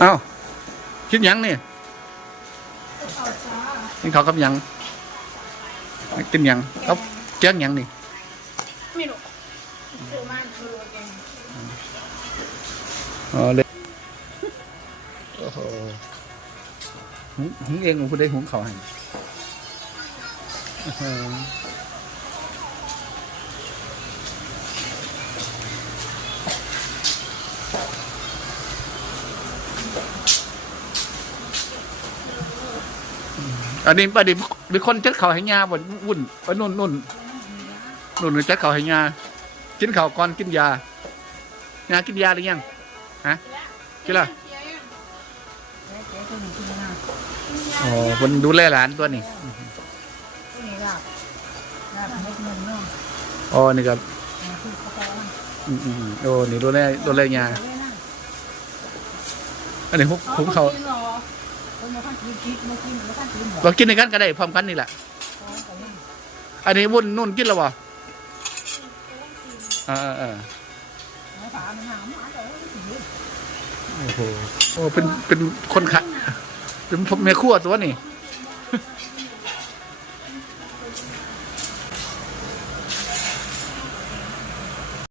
เอ้าคิดหยังนี่กินข้าวกับหยังกินหยังกับแกงหยังนี่ไม่รู้ซื้อมาไม่รู้แกงอ๋อเลยโอ้โหหุงหุงเองคุณได้หุงข้าวให้ อื้อหืออันนี้ประเดี๋ยวมีคนจัดข้าวให้ยาบ่วุ่นว่านุ่นนุ่นนุ่นจัดข้าวให้ยากินข้าวก่อนกินยายากินยาหรือยังกินละอ๋อคนดูแลหลานตัวนี้อ๋อนี่ครับอืมอืมอืมโอ้นี่ดูแลดูแลยา อันนี้หุบหุเขาเรากินในกันก็ได้พร้อมกันนี่แหละ อันนี้วุ่นนุ่นกินแล้ววะอ่าอ่าโอ้โหโอ้เป็นเป็นคนขะเป็นแม่ขั้วตัวนี่